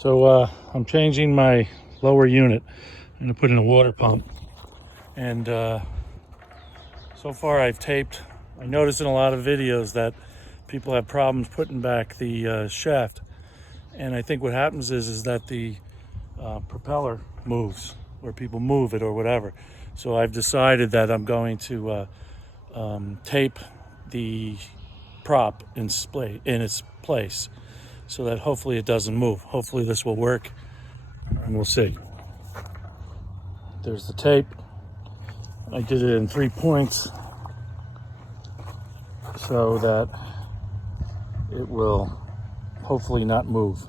So I'm changing my lower unit. I'm going to put in a water pump. And so far I've taped. I noticed in a lot of videos that people have problems putting back the shaft. And I think what happens is that the propeller moves, or people move it or whatever. So I've decided that I'm going to tape the prop in its place so that hopefully it doesn't move. Hopefully this will work, and we'll see. There's the tape. I did it in 3 points so that it will hopefully not move.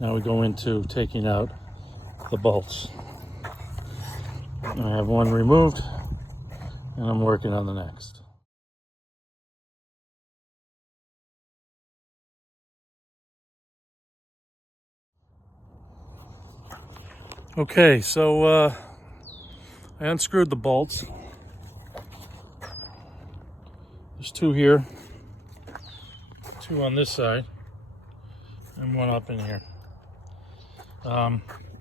Now we go into taking out the bolts. I have one removed and I'm working on the next. Okay, so I unscrewed the bolts. There's 2 here, 2 on this side, and 1 up in here.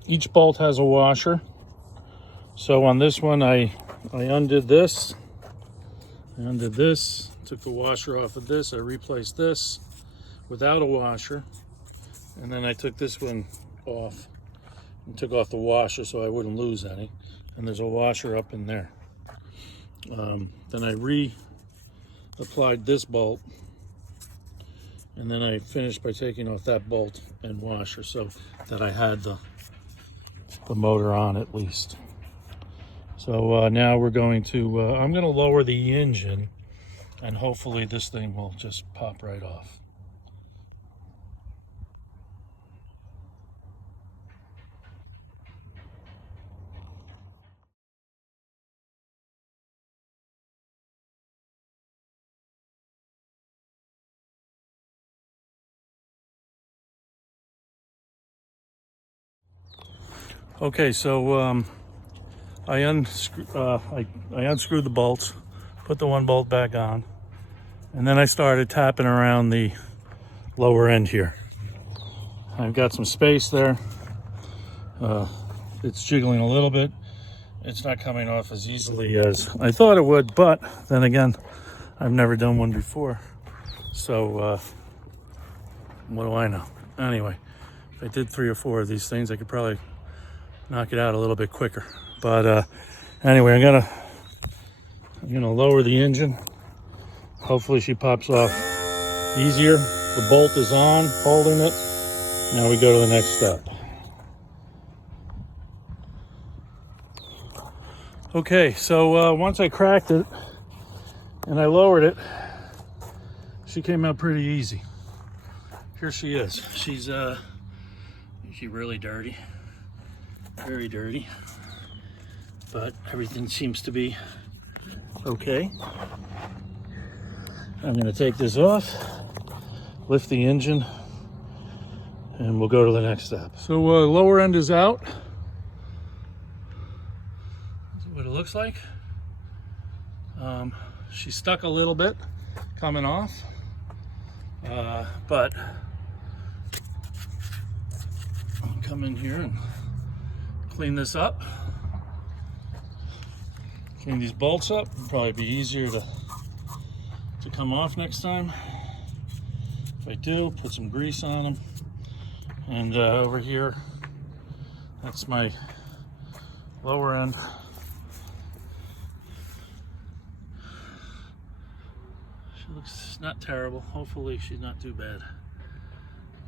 Each bolt has a washer. So on this one, I undid this. Took the washer off of this. I replaced this without a washer. And then I took this one off and took off the washer so I wouldn't lose any. And there's a washer up in there. Then I applied this bolt, and then I finished by taking off that bolt and washer so that I had the motor on at least. So now we're going to, I'm going to lower the engine, and hopefully this thing will just pop right off. Okay, so I unscrewed the bolts, put the 1 bolt back on, and then I started tapping around the lower end here. I've got some space there. It's jiggling a little bit. It's not coming off as easily as I thought it would, but then again, I've never done one before. So what do I know? Anyway, if I did 3 or 4 of these things, I could probably knock it out a little bit quicker. But anyway, I'm gonna lower the engine. Hopefully she pops off easier. The bolt is on, holding it. Now we go to the next step. Okay, so once I cracked it and I lowered it, she came out pretty easy. Here she is. She's really dirty, very dirty, but everything seems to be okay. I'm going to take this off, lift the engine, and we'll go to the next step. So lower end is out. This is what it looks like. She's stuck a little bit coming off, but I'll come in here and clean this up. Clean these bolts up. It'll probably be easier to come off next time. If I do, put some grease on them. And over here, that's my lower end. She looks not terrible. Hopefully she's not too bad.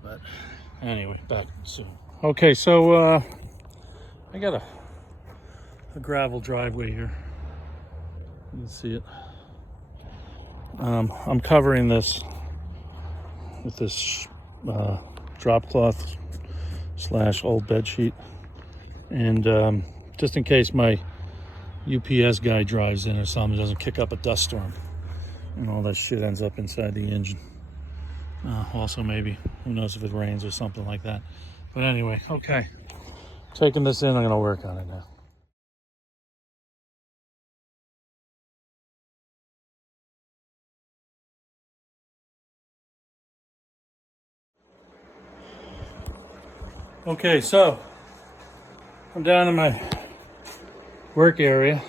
But anyway, back soon. Okay, so I got a gravel driveway here. You can see it. I'm covering this with this drop cloth / old bed sheet, and just in case my UPS guy drives in or something, doesn't kick up a dust storm and all that shit ends up inside the engine. Also, maybe, who knows if it rains or something like that. But anyway, okay, taking this in, I'm gonna work on it now. Okay, so I'm down in my work area.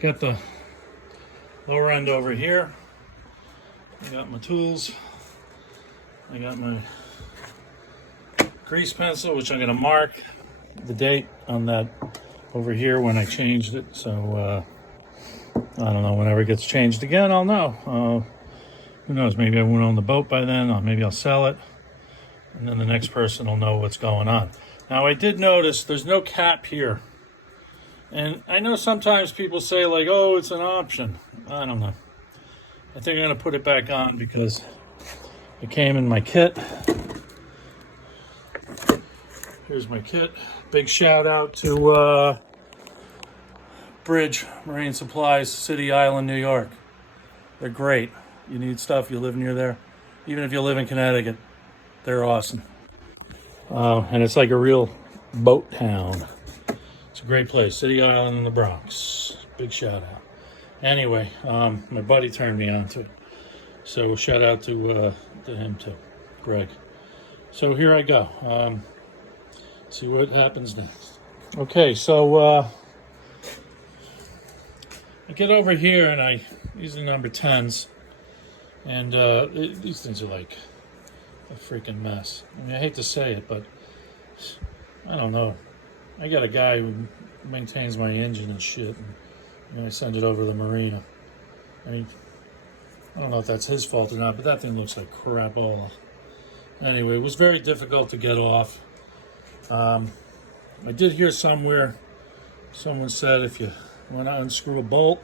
Got the lower end over here. I got my tools. I got my grease pencil, which I'm going to mark the date on that over here when I changed it. So I don't know, whenever it gets changed again, I'll know. Who knows? Maybe I won't own the boat by then, or maybe I'll sell it, and then the next person will know what's going on. Now, I did notice there's no cap here. And I know sometimes people say, like, oh, it's an option. I don't know. I think I'm going to put it back on because it came in my kit. Here's my kit. Big shout out to Bridge Marine Supplies, City Island, New York. They're great. You need stuff, you live near there. Even if you live in Connecticut, they're awesome. And it's like a real boat town. It's a great place. City Island in the Bronx. Big shout out. Anyway, my buddy turned me on to it. So shout out to him too, Greg. So here I go. See what happens next. Okay, so I get over here and these are number 10s. And these things are like a freaking mess. I mean, I hate to say it, but I don't know. I got a guy who maintains my engine and shit, and I send it over to the marina. I mean, I don't know if that's his fault or not, but that thing looks like crapola. Anyway, it was very difficult to get off. I did hear somewhere someone said if you want to unscrew a bolt,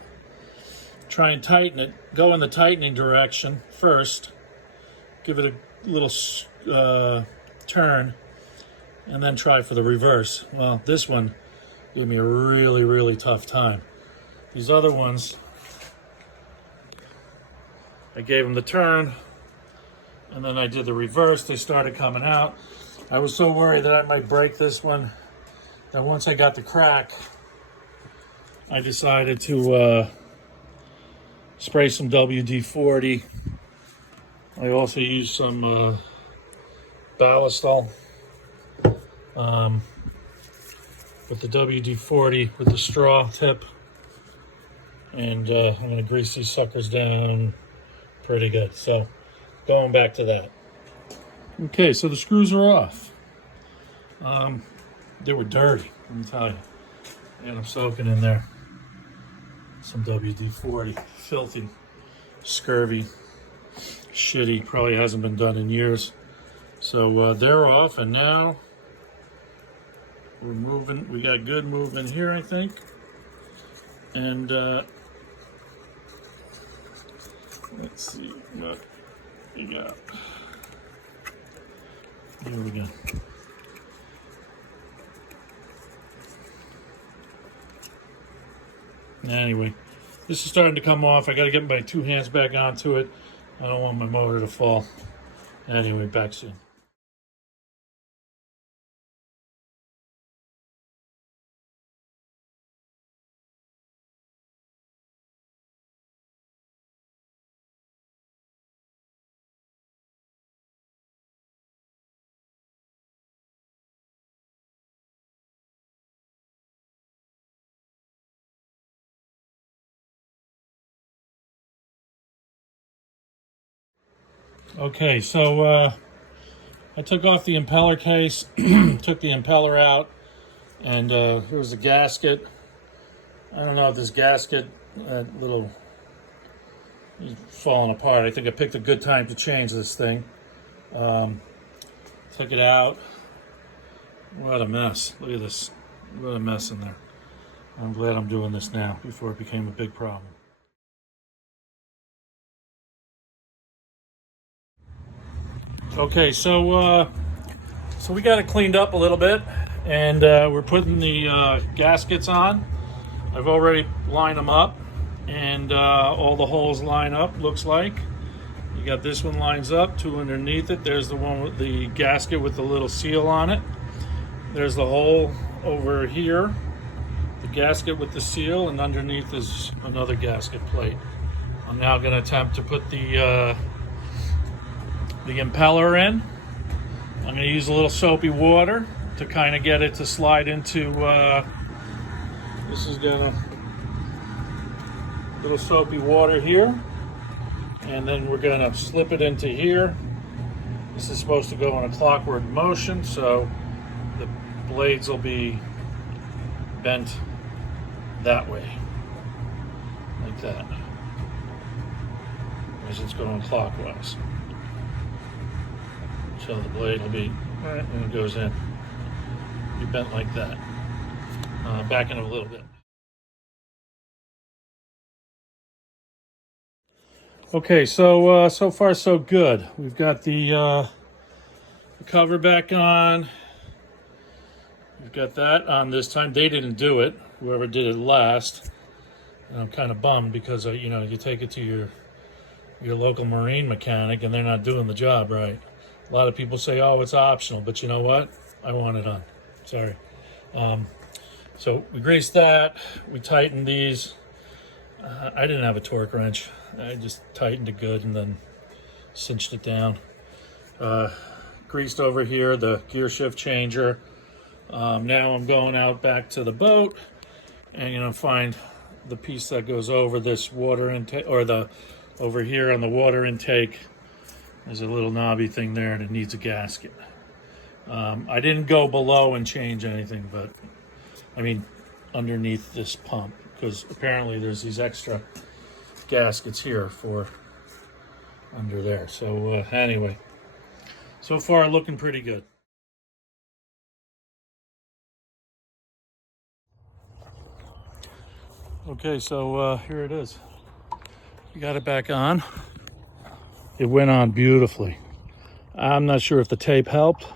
try and tighten it. Go in the tightening direction first. Give it a little turn, and then try for the reverse. Well, this one gave me a really, really tough time. These other ones, I gave them the turn, and then I did the reverse. They started coming out. I was so worried that I might break this one that once I got the crack, I decided to spray some WD-40. I also used some Ballistol with the WD-40 with the straw tip, and I'm going to grease these suckers down pretty good. So going back to that. Okay, so the screws are off. They were dirty, let me tell you. And I'm soaking in there some WD-40. Filthy, scurvy, shitty, probably hasn't been done in years. So they're off, and now we're moving. We got good movement here, I think. And let's see what we got. Here we go. Anyway, this is starting to come off. I got to get my two hands back onto it. I don't want my motor to fall. Anyway, back soon. Okay, so I took off the impeller case, took the impeller out, and here's the gasket. I don't know if this gasket, little, is falling apart. I think I picked a good time to change this thing. Took it out. What a mess. Look at this. What a mess in there. I'm glad I'm doing this now before it became a big problem. Okay, so we got it cleaned up a little bit, and we're putting the gaskets on. I've already lined them up, and all the holes line up, looks like. You got this one lines up, two underneath it. There's the one with the gasket with the little seal on it. There's the hole over here, the gasket with the seal, and underneath is another gasket plate. I'm now going to attempt to put the impeller in, I'm going to use a little soapy water to kind of get it to slide into, this is going to, little soapy water here. And then we're going to slip it into here. This is supposed to go in a clockwork motion, so the blades will be bent that way, like that, as it's going clockwise. So the blade will be, right, when it goes in, be bent like that. Back in a little bit. Okay, so so far so good. We've got the cover back on. We've got that on this time. They didn't do it. Whoever did it last. And I'm kind of bummed because you know, you take it to your local marine mechanic and they're not doing the job right. A lot of people say, "Oh, it's optional," but you know what? I want it on. Sorry. So we greased that. We tightened these. I didn't have a torque wrench. I just tightened it good and then cinched it down. Greased over here the gear shift changer. Now I'm going out back to the boat and you know, find the piece that goes over this water intake, or the over here on the water intake. There's a little knobby thing there and it needs a gasket. I didn't go below and change anything, but I mean underneath this pump, because apparently there's these extra gaskets here for under there. So anyway, so far looking pretty good. Okay, so here it is. We got it back on. It went on beautifully. I'm not sure if the tape helped,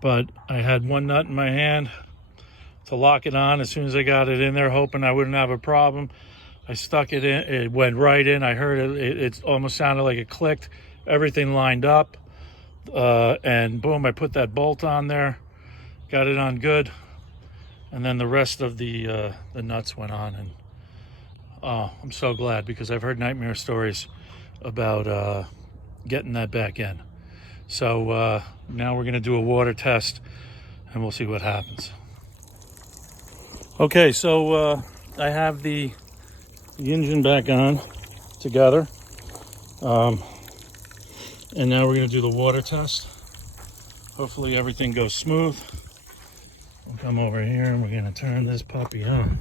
but I had one nut in my hand to lock it on. As soon as I got it in there, hoping I wouldn't have a problem, I stuck it in. It went right in. I heard it. It almost sounded like it clicked. Everything lined up, and boom! I put that bolt on there, got it on good, and then the rest of the nuts went on. And oh, I'm so glad, because I've heard nightmare stories about getting that back in. So now we're going to do a water test, and we'll see what happens. Okay, so I have the engine back on together, and now we're going to do the water test. Hopefully everything goes smooth. We'll come over here and we're going to turn this puppy on.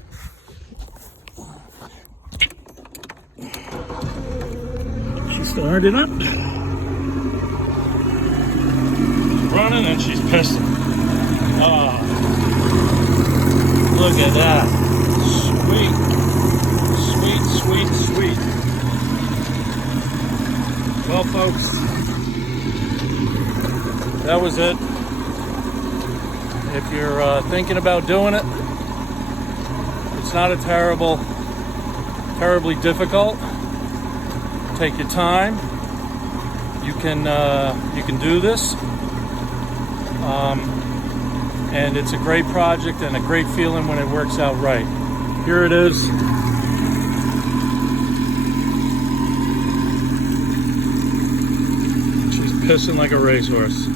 She started up. She's running and she's pissing. Oh, look at that. Sweet, sweet, sweet, sweet. Well, folks, that was it. If you're thinking about doing it, it's not a terribly difficult. Take your time. You can do this, and it's a great project and a great feeling when it works out right. Here it is. She's pissing like a racehorse.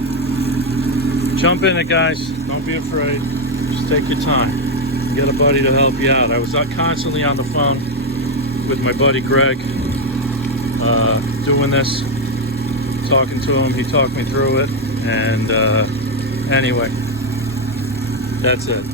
Jump in it, guys. Don't be afraid. Just take your time. Get a buddy to help you out. I was constantly on the phone with my buddy Greg, doing this, talking to him. He talked me through it, and anyway, that's it.